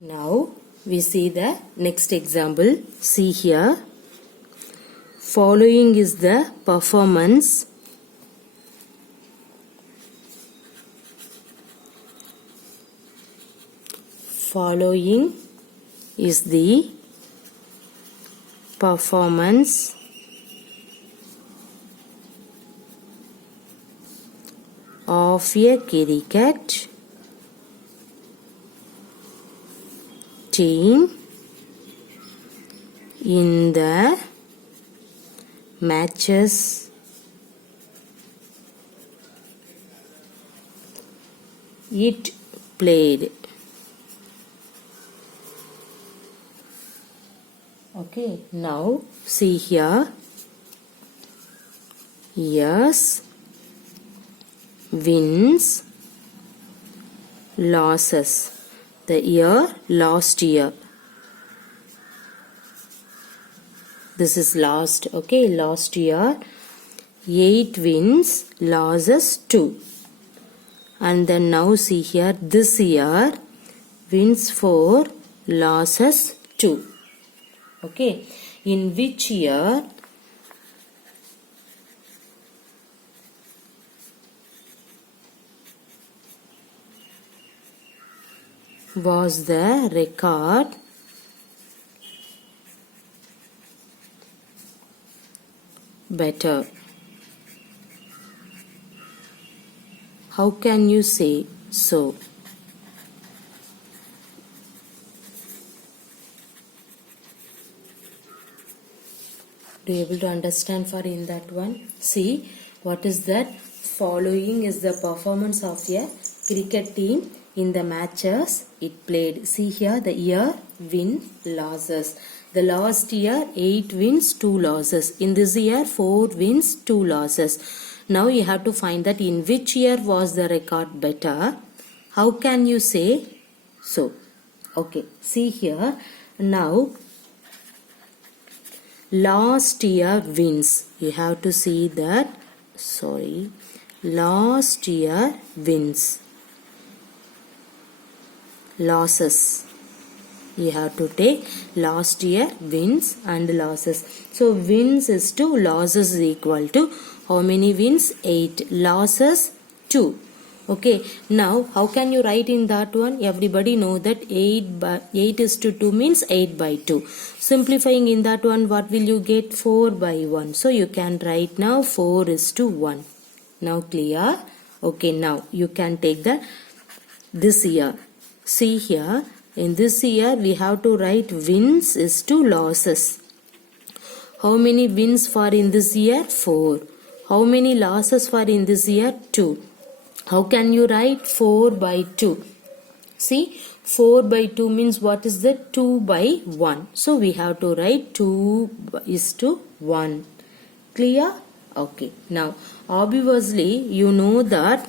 Now we see the next example. See here. Following is the performance following is the performance of a cricket team in the matches it played. Okay, now see here. Yes, wins, losses. The year, last year. This is last, okay, last year. 8 wins, losses 2. And then now see here, this year, wins 4, losses 2. Okay, in which year was the record better? How can you say so? Do you able to understand for in that one? See, what is that? Following is the performance of a cricket team in the matches it played. See here the year, win, losses. The last year 8 wins, 2 losses. In this year 4 wins, 2 losses. Now you have to find that in which year was the record better. How can you say so? Okay, see here. Now last year wins. You have to see that. Sorry. Last year wins. Losses. You have to take last year wins and losses. So wins is 2, losses is equal to how many wins? 8. Losses 2. Okay. Now how can you write in that one? Everybody know that 8 is to 2 means 8 by 2. Simplifying in that one, what will you get? 4 by 1. So you can write now 4 is to 1. Now clear? Okay, now you can take this year. See here, in this year we have to write wins is to losses. How many wins for in this year? 4. How many losses for in this year? 2. How can you write 4 by 2? See, 4 by 2 means what is that? 2 by 1. So we have to write 2 is to 1. Clear? Okay. Now, obviously, you know that,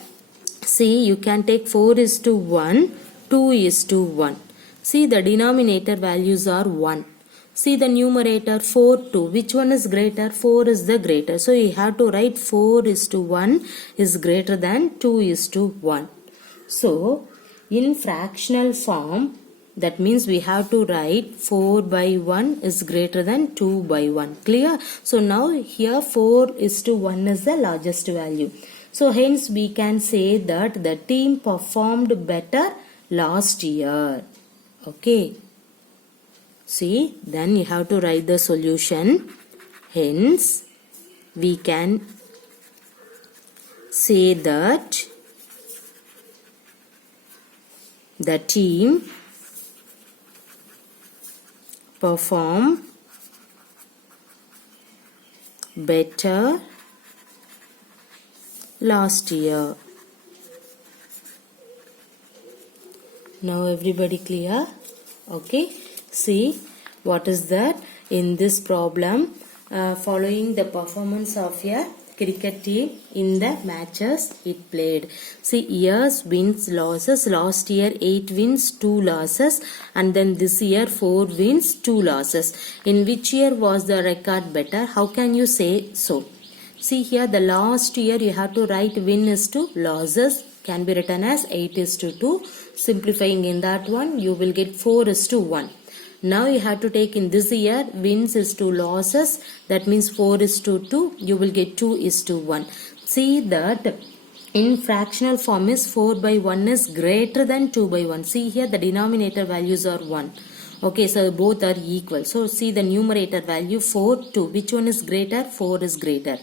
see, you can take 4 is to 1, 2 is to 1. See, the denominator values are 1. See the numerator 4, 2. Which one is greater? 4 is the greater. So, you have to write 4 is to 1 is greater than 2 is to 1. So, in fractional form, that means we have to write 4 by 1 is greater than 2 by 1. Clear? So, now here 4 is to 1 is the largest value. So, hence we can say that the team performed better last year. Okay. See, then you have to write the solution. Hence, we can say that the team performed better last year. Now everybody clear? Okay. See what is that? In this problem, following the performance of a cricket team in the matches it played. See, years, wins, losses. Last year 8 wins, 2 losses, and then this year 4 wins, 2 losses. In which year was the record better? How can you say so? See here, the last year you have to write win is to losses can be written as 8:2. Simplifying in that one, you will get 4:1. Now you have to take in this year wins is to losses. That means 4:2. You will get 2:1. See that in fractional form is 4/1 is greater than 2/1. See here the denominator values are 1. Okay, so both are equal. So see the numerator value 4, 2. Which one is greater? 4 is greater.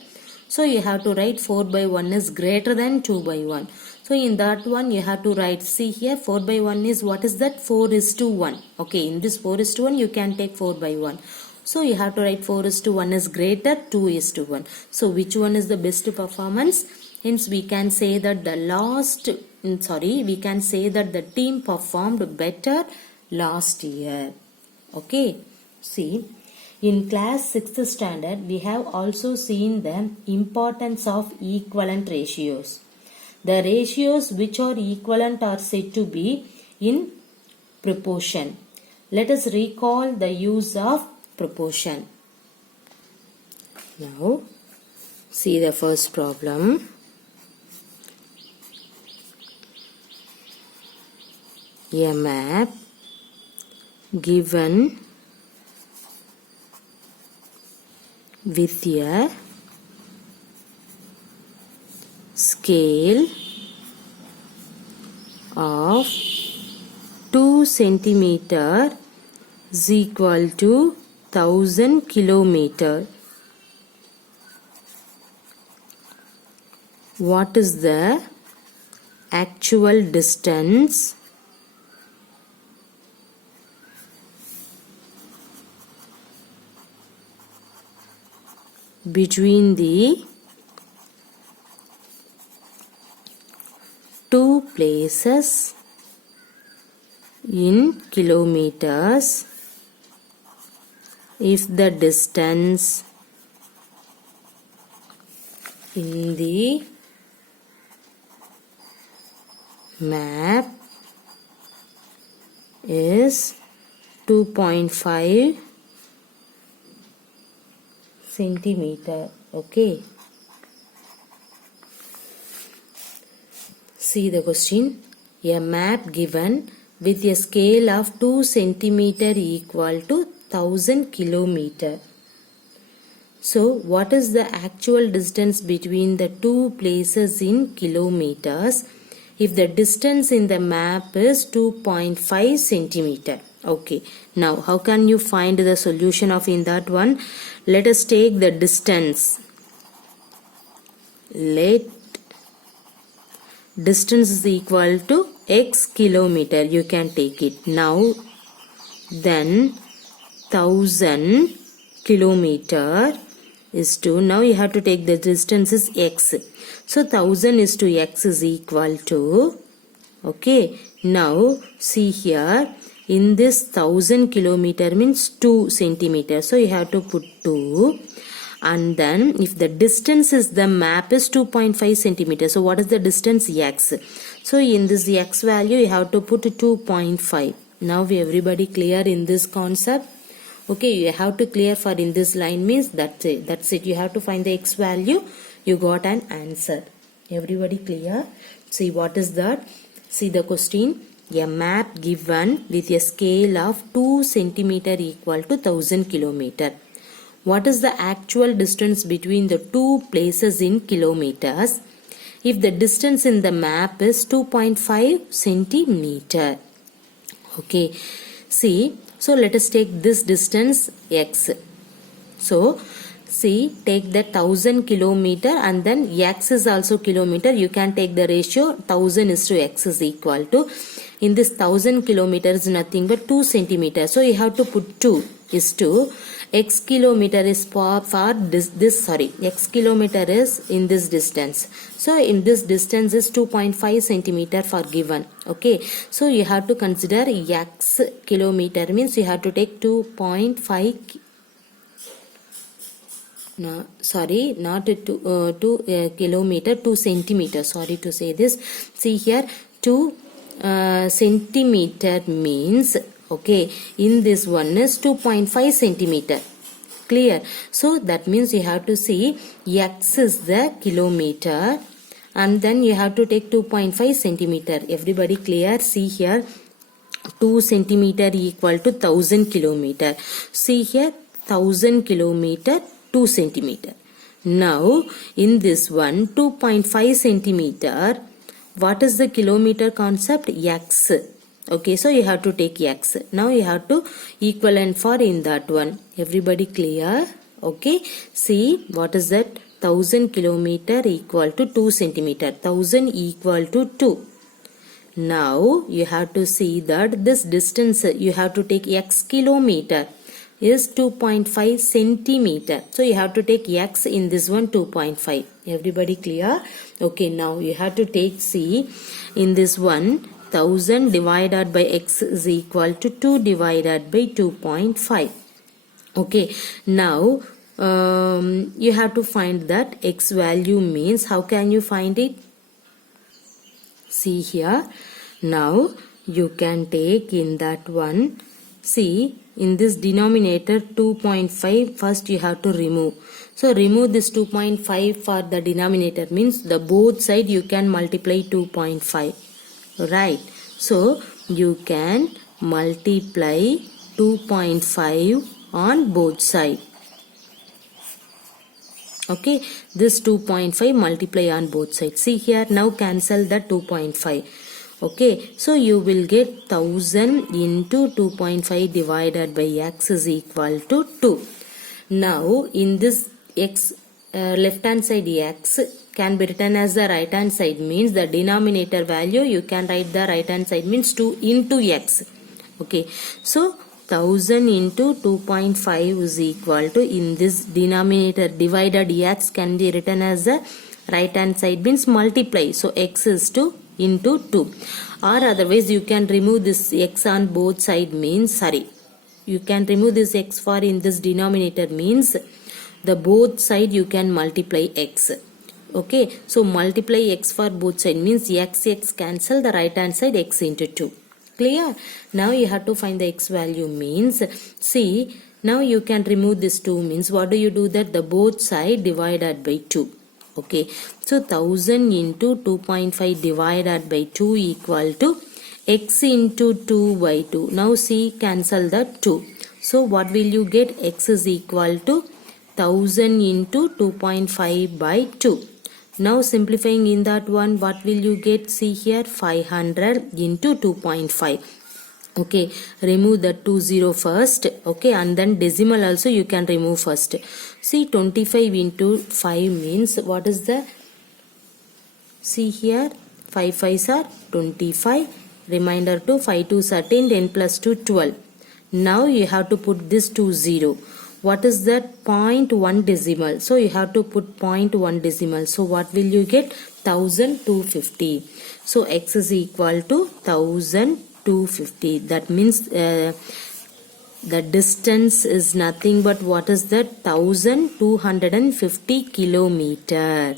So you have to write 4/1 is greater than 2/1. So in that one you have to write, see here 4/1 is, what is that? 4:1. Okay, in this 4:1 you can take 4/1. So you have to write 4:1 is greater, 2:1. So which one is the best performance? Hence we can say that we can say that the team performed better last year. Okay, see, in class 6th standard we have also seen the importance of equivalent ratios. The ratios which are equivalent are said to be in proportion. Let us recall the use of proportion. Now see the first problem. A map given with a scale of 2 centimeter is equal to 1000 kilometer. What is the actual distance between the two places in kilometers if the distance in the map is 2.5 centimeter. Okay, see the question. A map given with a scale of 2 centimeter equal to 1000 kilometer. So what is the actual distance between the two places in kilometers if the distance in the map is 2.5 centimeter? Okay, now how can you find the solution of in that one? Let us take the distance. Let distance is equal to x kilometer. You can take it. Now then 1000 kilometer is to, now you have to take the distance is x. So 1000 is to x is equal to, okay, now see here in this 1000 kilometer means 2 centimeter. So you have to put 2. And then if the distance is, the map is 2.5 centimeter. So what is the distance? X. So in this x value you have to put 2.5. Now everybody clear in this concept? Okay, you have to clear for in this line means that's it. You have to find the x value. You got an answer. Everybody clear? See what is that? See the question. A map given with a scale of 2 centimeter equal to 1000 kilometer. What is the actual distance between the two places in kilometers if the distance in the map is 2.5 centimeter? Okay, see, so let us take this distance x. So see, take the 1000 kilometer and then x is also kilometer. You can take the ratio 1000 is to x is equal to, in this 1000 kilometer is nothing but 2 centimeter. So you have to put 2 is to x kilometer is for x kilometer is in this distance. So in this distance is 2.5 centimeter for given. Okay, so you have to consider x kilometer means you have to take 2.5 kilometer, 2 centimeter. Sorry to say this. See here 2 centimeter means, okay, in this one is 2.5 centimeter. Clear? So that means you have to see x is the kilometer and then you have to take 2.5 centimeter. Everybody clear? See here, 2 centimeter equal to 1000 kilometer. See here, 1000 kilometer 2 centimeter. Now in this one 2.5 centimeter, what is the kilometer concept? X. Okay, so you have to take X. Now you have to equivalent for in that one. Everybody clear? Okay, see what is that? 1000 kilometer equal to 2 centimeter. 1000 equal to 2. Now you have to see that this distance you have to take X kilometer is 2.5 centimeter. So you have to take X in this one 2.5. Everybody clear? Okay, now you have to take C in this one 1000 divided by X is equal to 2 divided by 2.5. Okay, now you have to find that X value means, how can you find it? See here, now you can take in that one, see in this denominator 2.5, first you have to remove. So remove this 2.5 for the denominator, means the both side you can multiply 2.5, right? So you can multiply 2.5 on both side. Okay, this 2.5 multiply on both sides. See here, now cancel the 2.5. Okay, so you will get 1000 into 2.5 divided by X is equal to 2. Now in this X, left hand side X can be written as the right hand side, means the denominator value you can write the right hand side means 2 into X. Okay, so 1000 into 2.5 is equal to, in this denominator divided X can be written as the right hand side means multiply. So X is 2 into 2, or otherwise you can remove this X on both side means, you can remove this X for in this denominator means the both side you can multiply X. Okay, so multiply X for both side means X cancel, the right hand side X into 2. Clear? Now you have to find the X value means, see, now you can remove this 2 means what do you do, that the both side divided by 2. Okay, so 1000 into 2.5 divided by 2 equal to X into 2 by 2. Now see, cancel the 2. So what will you get? X is equal to 1000 into 2.5 by 2. Now simplifying in that one, what will you get? See here, 500 into 2.5. Okay, remove the 20 first. Okay, and then decimal also you can remove first. See, 25 into 5 means what is the? See here, 5 5s are 25. Remainder to 5 2s are 10, 10 plus 2 12. Now you have to put this 20. What is that? 0.1 decimal. So you have to put 0.1 decimal. So what will you get? 1250. So X is equal to 1250. That means the distance is nothing but what is that? 1250 kilometer.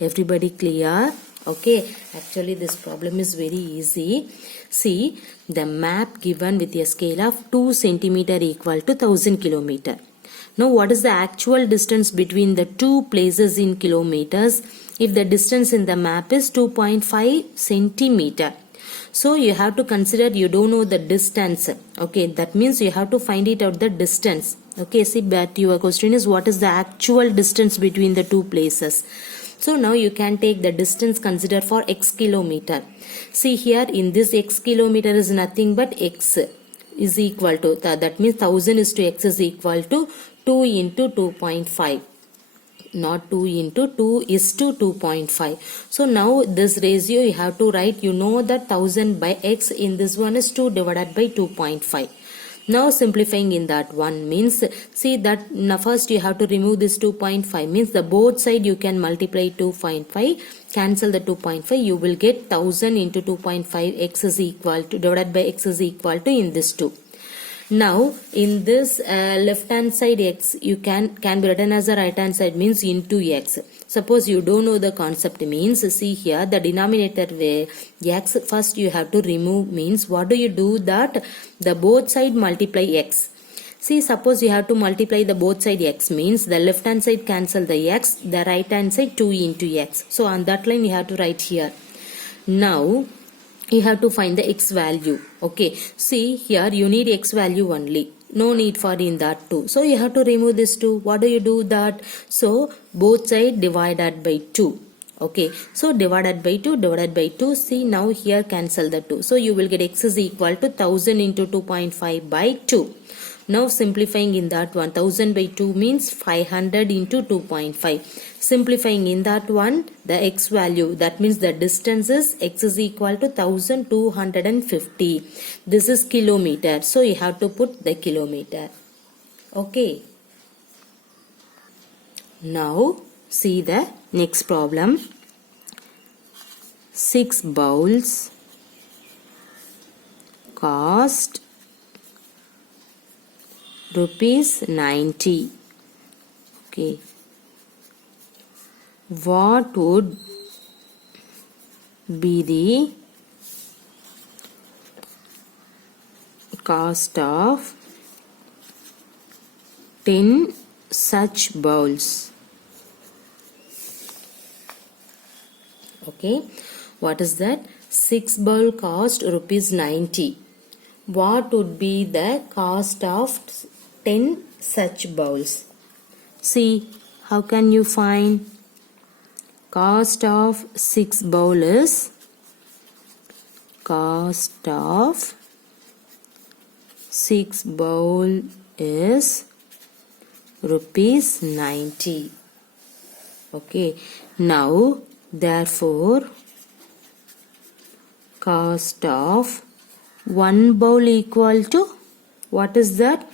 Everybody clear? Okay, actually this problem is very easy. See, the map given with a scale of 2 centimeter equal to 1000 kilometer. Now what is the actual distance between the two places in kilometers? If the distance in the map is 2.5 centimeter. So you have to consider, you don't know the distance. Okay, that means you have to find it out the distance. Okay, see, but your question is what is the actual distance between the two places? So now you can take the distance considered for X kilometer. See here, in this X kilometer is nothing but X is equal to, that means 1000 is to X is equal to 2 into 2.5. Not 2 into 2 is to 2.5. So now this ratio you have to write, you know that 1000 by X in this one is 2 divided by 2.5. Now simplifying in that one means, see that now first you have to remove this 2.5 means the both side you can multiply 2.5, cancel the 2.5, you will get 1000 into 2.5 X is equal to, divided by X is equal to in this 2. Now in this left hand side X you can be written as a right hand side means into X. Suppose you don't know the concept means, see here the denominator X first you have to remove means what do you do, that the both side multiply X. See, suppose you have to multiply the both side x, means the left hand side cancel the x, the right hand side 2 into x. So on that line you have to write here. Now you have to find the x value. Okay, see here you need x value only, no need for in that 2. So you have to remove this 2. What do you do that? So both side divided by 2. Okay, so divided by 2. See, now here cancel the 2. So you will get x is equal to 1000 into 2.5 by 2. Now simplifying in that one, 1000 by 2 means 500 into 2.5. Simplifying in that one, the x value, that means the distance is x is equal to 1250. This is kilometer. So you have to put the kilometer. Okay. Now see the next problem. 6 bowls cost ₹90. Okay. What would be the cost of 10 such bowls? Okay. What is that? 6 bowl cost ₹90. What would be the cost of 10 such bowls? See, how can you find? Cost of 6 bowl is ₹90. Okay. Now, therefore, cost of 1 bowl equal to, what is that?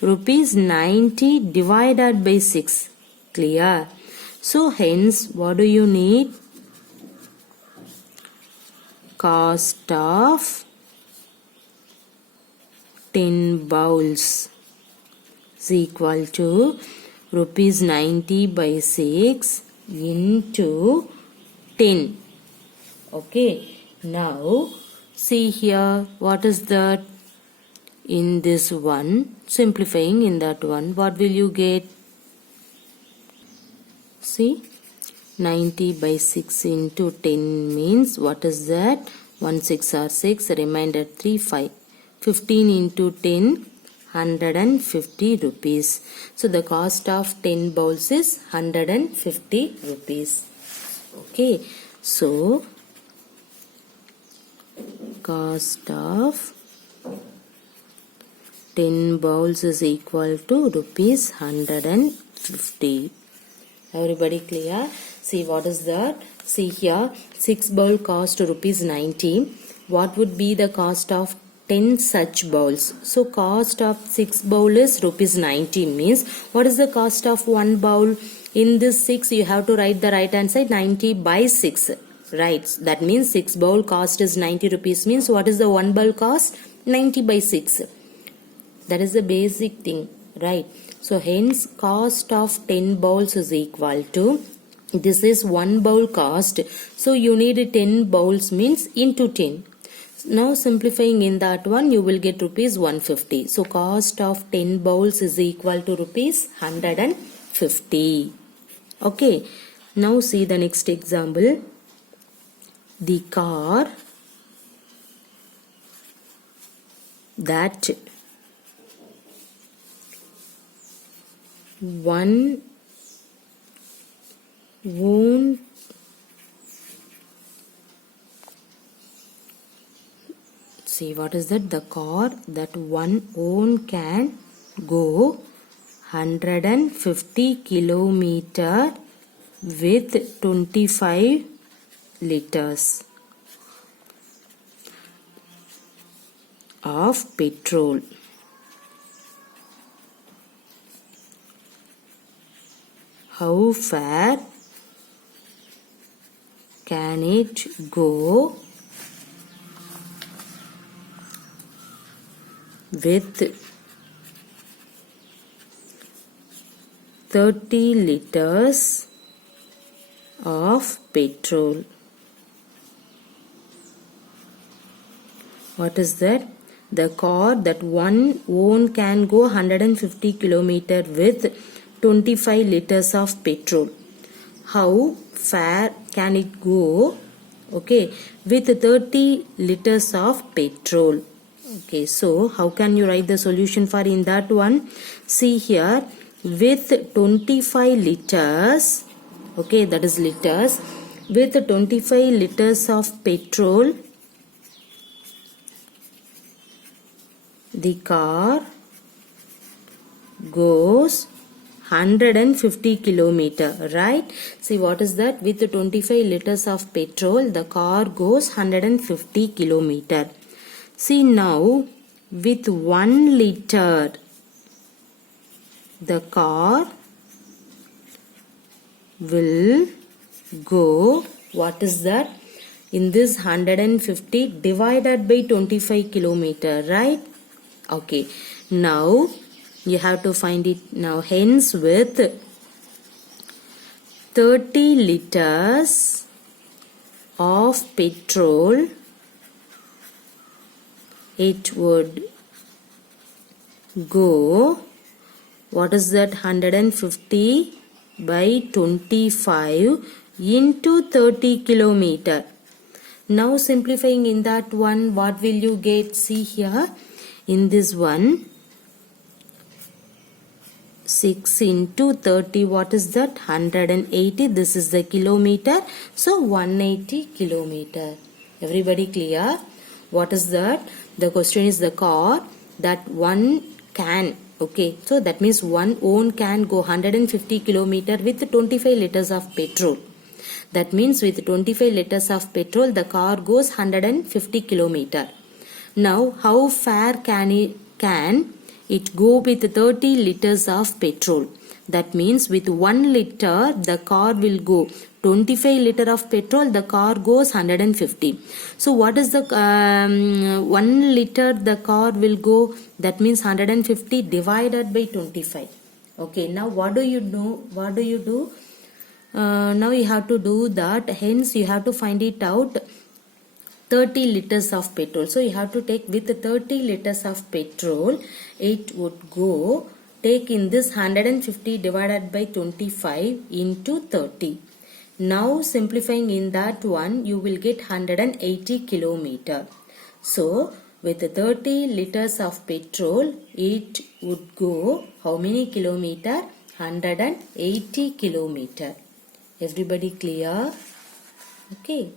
₹90 divided by 6. Clear? So hence, what do you need? Cost of 10 bowls is equal to ₹90 by 6 into 10. Okay. Now see here, what is that? In this one, simplifying in that one, what will you get? See, 90 by 6 into 10 means, what is that? 1 6 are 6, remainder 3 5. 15 into 10, 150 rupees. So the cost of 10 bowls is 150 rupees. Okay, so cost of 10 bowls is equal to ₹150. Everybody clear? See, what is that? See here, 6 bowl cost ₹90. What would be the cost of 10 such bowls? So cost of 6 bowl is ₹90 means, what is the cost of 1 bowl? In this 6 you have to write the right hand side, 90 by 6. Right, that means 6 bowl cost is 90 rupees means, what is the 1 bowl cost? 90 by 6. That is the basic thing, right? So hence cost of 10 bowls is equal to, this is 1 bowl cost. So you need 10 bowls means into 10. Now simplifying in that one, you will get ₹150. So cost of 10 bowls is equal to ₹150. Okay. Now see the next example. The car that one own see, what is that? The car that one own can go 150 kilometer with 25 liters of petrol. How far can it go with 30 liters of petrol? What is that? the car that one own can go 150 kilometer with 25 liters of petrol. How far can it go, okay, with 30 liters of petrol? Okay, so how can you write the solution for in that one? See here, with 25 liters, okay, that is liters, with 25 liters of petrol, the car goes 150 kilometer, right? See, what is that? With 25 liters of petrol, the car goes 150 kilometer. See now, with 1 liter, the car will go, what is that? In this 150 divided by 25 kilometer, right? Okay, now you have to find it now. Hence, with 30 liters of petrol, it would go, what is that, 150 by 25 into 30 kilometer. Now simplifying in that one, what will you get? See here, in this one, 6 into 30, what is that? 180. This is the kilometer. So 180 kilometer. Everybody clear? What is that? The question is the car that one can. Okay, so that means one own can go 150 kilometer with 25 liters of petrol. That means with 25 liters of petrol, the car goes 150 kilometer. Now, how far can it go with 30 liters of petrol? That means with 1 liter, the car will go 25 liter of petrol, the car goes 150. So what is the 1 liter the car will go? That means 150 divided by 25. Okay, now what do you do? Now you have to do that. Hence you have to find it out. 30 liters of petrol. So you have to take with 30 liters of petrol, it would go, take in this 150 divided by 25 into 30. Now simplifying in that one, you will get 180 kilometer. So with 30 liters of petrol, it would go how many kilometer? 180 kilometer. Everybody clear? Okay.